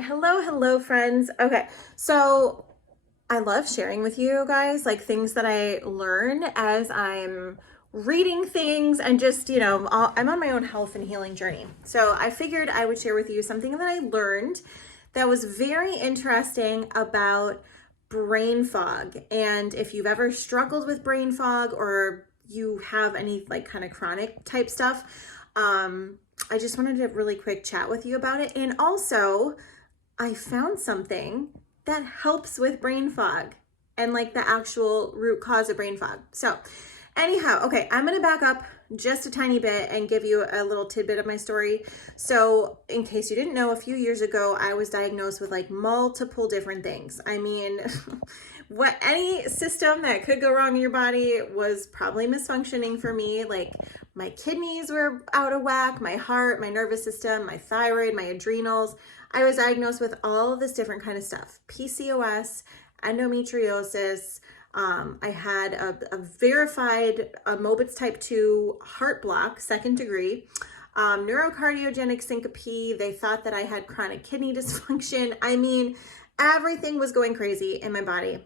Hello, friends. Okay, so I love sharing with you guys like things that I learn as I'm reading things and just, I'm on my own health and healing journey. So I figured I would share with you something that I learned that was very interesting about brain fog. And if you've ever struggled with brain fog or you have any like kind of chronic type stuff, I just wanted to really quick chat with you about it. And also, I found something that helps with brain fog and like the actual root cause of brain fog. So, anyhow, okay, I'm going to back up just a tiny bit and give you a little tidbit of my story. So, in case you didn't know, a few years ago, I was diagnosed with like multiple different things. I mean, any system that could go wrong in your body was probably misfunctioning for me. Like my kidneys were out of whack, my heart, my nervous system, my thyroid, my adrenals. I was diagnosed with all of this different kind of stuff: PCOS, endometriosis. I had a verified Mobitz type 2 heart block, second degree, neurocardiogenic syncope. They thought that I had chronic kidney dysfunction. I mean, everything was going crazy in my body.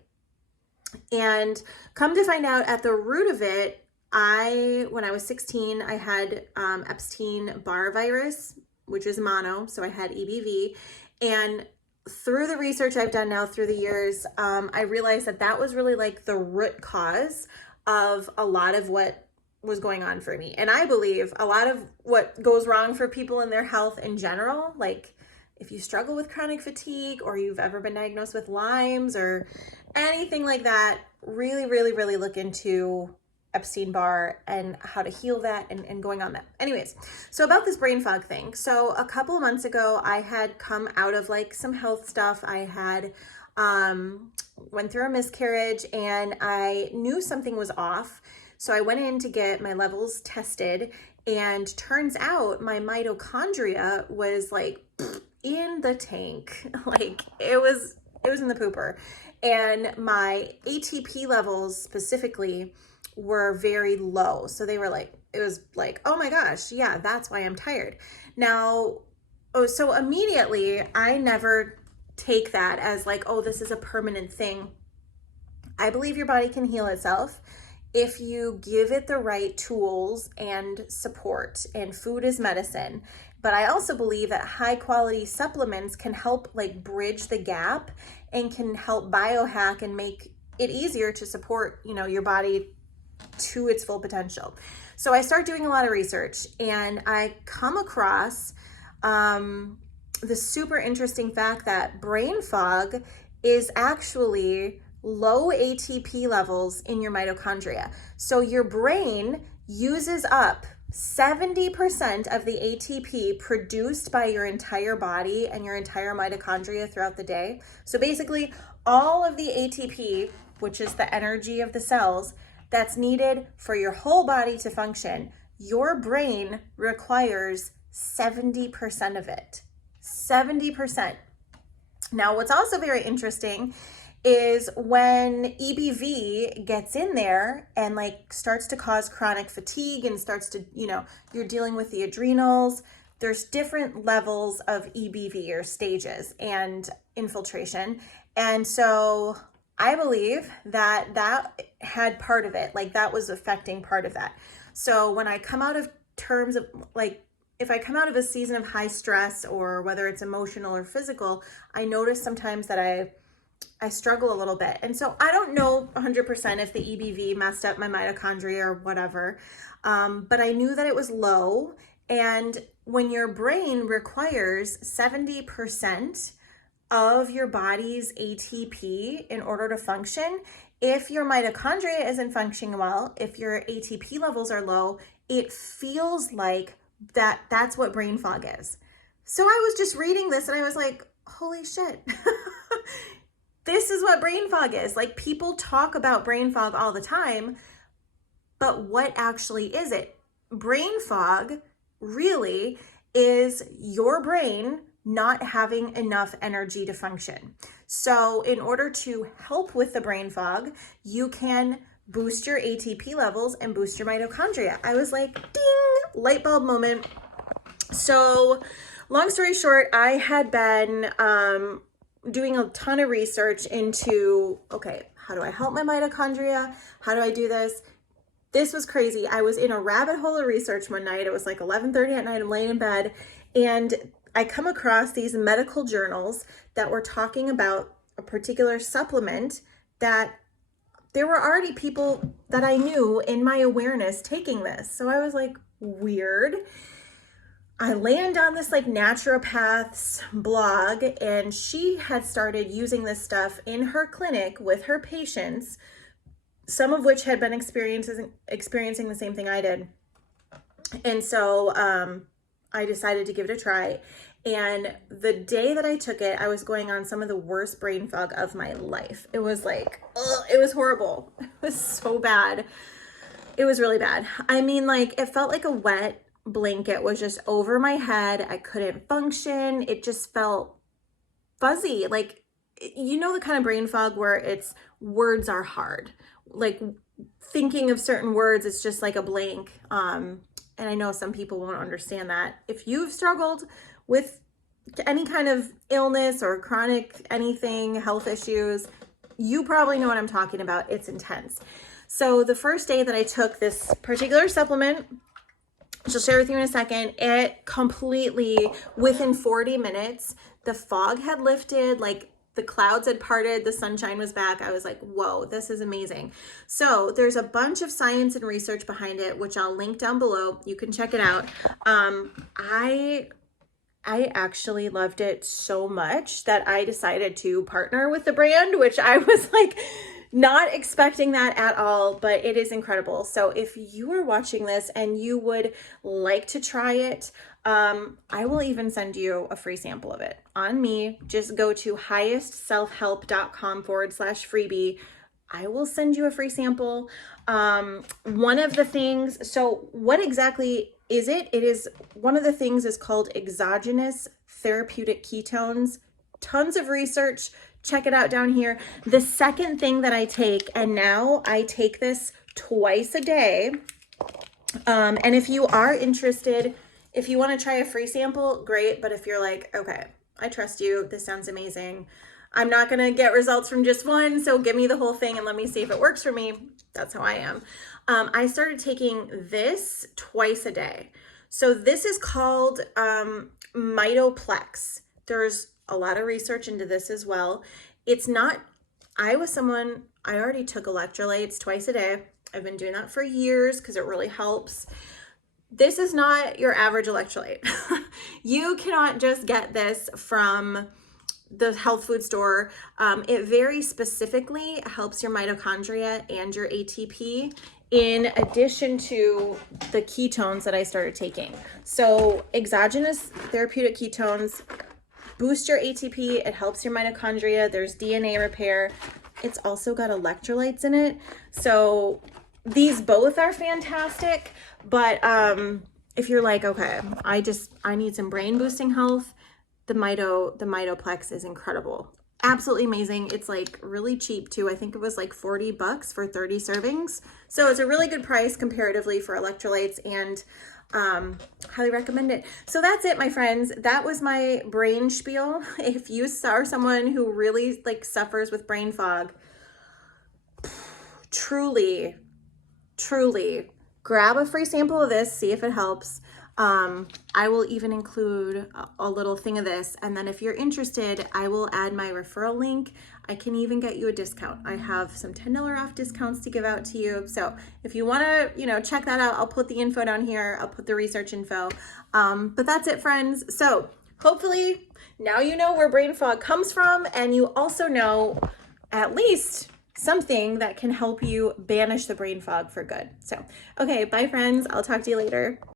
And come to find out, at the root of it, when I was 16, I had Epstein-Barr virus, which is mono, so I had EBV. And through the research I've done now through the years, I realized that that was really like the root cause of a lot of what was going on for me. And I believe a lot of what goes wrong for people in their health in general, like if you struggle with chronic fatigue or you've ever been diagnosed with Lyme's or anything like that, really look into Epstein-Barr and how to heal that and going on that. Anyways, so about this brain fog thing. So a couple of months ago, I had come out of like some health stuff. I had went through a miscarriage and I knew something was off. So I went in to get my levels tested, and turns out my mitochondria was like in the tank. Like it was in the pooper. And my ATP levels specifically were very low. So they were like, it was like, oh my gosh, yeah, that's why I'm tired. Now, so immediately I never take that as like, oh, this is a permanent thing. I believe your body can heal itself if you give it the right tools and support, and food is medicine. But I also believe that high quality supplements can help like bridge the gap and can help biohack and make it easier to support, your body to its full potential. So I start doing a lot of research and I come across the super interesting fact that brain fog is actually low ATP levels in your mitochondria. So your brain uses up 70% of the ATP produced by your entire body and your entire mitochondria throughout the day. So basically, all of the ATP, which is the energy of the cells, that's needed for your whole body to function, your brain requires 70% of it. 70%. Now, what's also very interesting is when EBV gets in there and like starts to cause chronic fatigue and starts to, you're dealing with the adrenals, there's different levels of EBV or stages and infiltration. And so I believe that that had part of it, like that was affecting part of that. So when I come out of terms of like, if I come out of a season of high stress, or whether it's emotional or physical, I notice sometimes that I struggle a little bit. And so I don't know 100% if the EBV messed up my mitochondria or whatever, but I knew that it was low. And when your brain requires 70% of your body's ATP in order to function, if your mitochondria isn't functioning well, if your ATP levels are low, it feels like that's what brain fog is. So I was just reading this and I was like, holy shit. This is what brain fog is. Like, people talk about brain fog all the time, but what actually is it? Brain fog really is your brain not having enough energy to function. So in order to help with the brain fog, you can boost your ATP levels and boost your mitochondria. I was like, ding, light bulb moment. So long story short, I had been doing a ton of research into, okay, how do I help my mitochondria? How do I do this? This was crazy. I was in a rabbit hole of research one night. It was like 11:30 at night. I'm laying in bed and I come across these medical journals that were talking about a particular supplement that there were already people that I knew in my awareness taking this. So I was like, weird. I land on this like naturopath's blog, and she had started using this stuff in her clinic with her patients, some of which had been experiencing the same thing I did. And so I decided to give it a try. And the day that I took it, I was going on some of the worst brain fog of my life. It was like, ugh, it was horrible. It was so bad. It was really bad. I mean, like, it felt like a wet blanket was just over my head. I couldn't function. It just felt fuzzy. Like, you know, the kind of brain fog where it's words are hard. Like, thinking of certain words, it's just like a blank. And I know some people won't understand that. If you've struggled with any kind of illness or chronic anything, health issues, you probably know what I'm talking about. It's intense. So the first day that I took this particular supplement, which I'll share with you in a second, it completely, within 40 minutes, the fog had lifted, like the clouds had parted, the sunshine was back. I was like, whoa, this is amazing. So there's a bunch of science and research behind it, which I'll link down below. You can check it out. I actually loved it so much that I decided to partner with the brand, which I was like not expecting that at all, but it is incredible. So if you are watching this and you would like to try it, I will even send you a free sample of it on me. Just go to highestselfhelp.com/freebie. I will send you a free sample. One of the things, so what exactly is it? It is, one of the things is called exogenous therapeutic ketones. Tons of research. Check it out down here. The second thing that I take, and now I take this twice a day. And if you are interested, if you want to try a free sample, great. But if you're like, okay, I trust you, this sounds amazing, I'm not going to get results from just one, so give me the whole thing and let me see if it works for me. That's how I am. I started taking this twice a day. So this is called Mitoplex. There's a lot of research into this as well. It's not, I already took electrolytes twice a day. I've been doing that for years because it really helps. This is not your average electrolyte. You cannot just get this from the health food store. It very specifically helps your mitochondria and your ATP, in addition to the ketones that I started taking. So exogenous therapeutic ketones boost your ATP. It helps your mitochondria. There's DNA repair. It's also got electrolytes in it. So these both are fantastic. But if you're like, okay, I need some brain boosting health, the Mitoplex is incredible. Absolutely amazing. It's like really cheap too. I think it was like $40 for 30 servings. So it's a really good price comparatively for electrolytes, and highly recommend it. So that's it, my friends. That was my brain spiel. If you are someone who really like suffers with brain fog, truly grab a free sample of this, see if it helps. I will even include a little thing of this, and then if you're interested, I will add my referral link. I can even get you a discount. I have some $10 off discounts to give out to you. So if you want to, check that out, I'll put the info down here. I'll put the research info. But that's it, friends. So hopefully now you know where brain fog comes from, and you also know at least something that can help you banish the brain fog for good. So, okay, bye friends. I'll talk to you later.